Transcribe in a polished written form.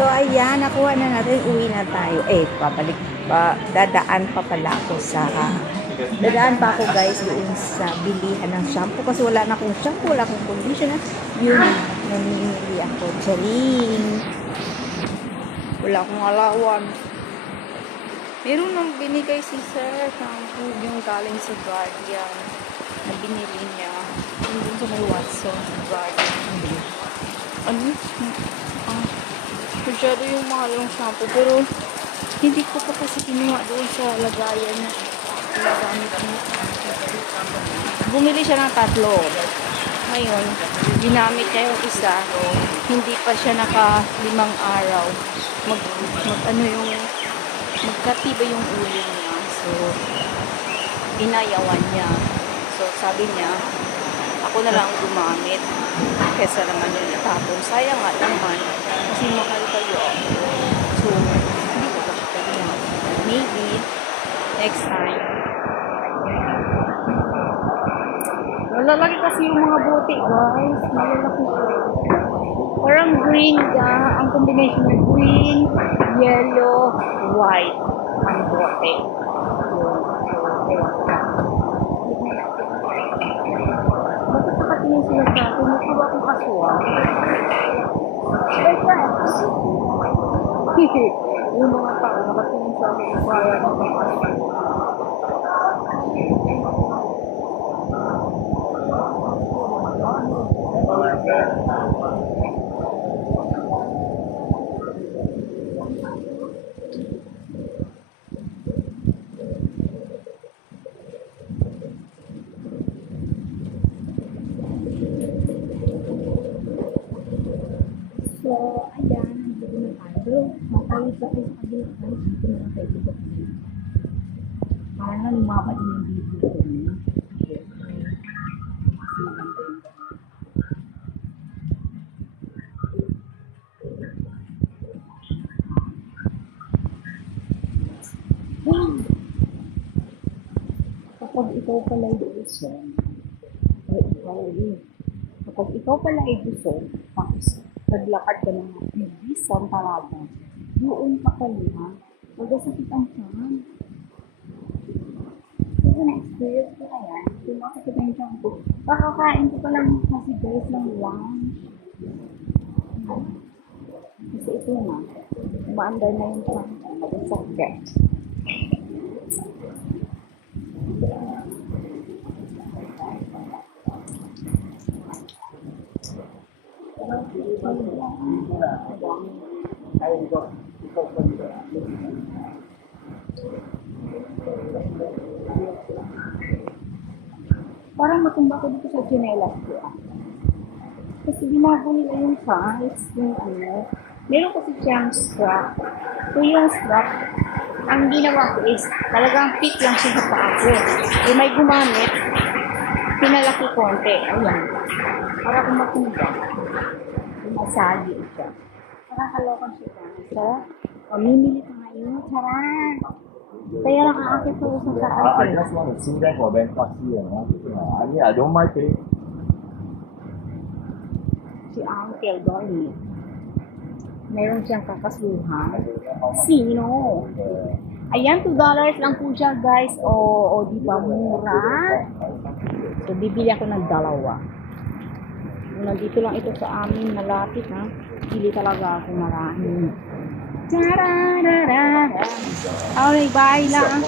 So, ayan, nakuha na natin. Uwi na tayo. Pabalik pa. Dadaan pa pala ako sa... Dadaan pa ako, guys, doon sa bilihan ng shampoo. Kasi wala na akong shampoo, wala akong conditioner. Yun, namimili ako. Charing! Wala akong alawan. Meron nang binigay si Sir shampoo yung galing sa Guardian na binili niya. Yung sa may Watson sa Guardian. Ano? Masyado yung mahal yung shampoo. Pero, hindi ko pa kasi kinuha doon sa lagayan na ginagamit niya. Bumili siya ng 3. Ngayon, ginamit niya yung isa. Hindi pa siya naka 5 araw. Magkatiba yung ulo niya. So, inayawan niya. So, sabi niya, ako na lang gumamit. Kesa naman yung natapon. Sayang nga naman. Kasi mahal kayo. So, hindi ko pa siya kaya. Maybe, next time. Malalaki kasi yung mga bote, guys. Malalaki siya. Parang green ka. Ang combination ng green, yellow, white. Ang bote. Bakit nakatingin sila sa akin? Mukha akong kasuwa. Hey, friends! Yung mga tao nakatingin sa akin. Kaya akong kasuwa. So, ayan, nandito na tayo. Pero, matalit sa kayo sa kabila. Dito na lang tayo dito. Para na lumapa din yung video ko. Kapag ikaw pala ay gusto, kapag ikaw pala ay gusto, tapos naglakad ka ng isang parada, doon ka pala, magkasakit ang tiyan. Kasi na-experience ko na yan, sumakit ang tiyan ko. Kakakain ko pa lang kasi guys ng lunch. Kasi ito na, maandar na yung tiyan ko, magkasakit. Parang matumba ko dito sa chinelas ko. Kasi binago nila yung size, yung ano. Meron kasi siyang strap. So yung strap, ang ginawa ko is, talagang fit lang siya sa paa ko. May gumamit, pinalaki konti. Ayan. Para kung matumba, masagi siya. Nakakalokan siya. So, mamimili ka ngayon. Charan! Kaya nakaakit ko sa taas. I just want to see them for fantasy, you know. I mean, I don't mind paying. Si Uncle Dolly. Meron siyang kakasuhan. Sino? Ayan, $2 lang po siya, guys. O di ba mura? So, bibili ako ng 2. Nandito lang ito sa amin, malapit, ha? Bili talaga ako marami. Tararara. Okay, bye lang.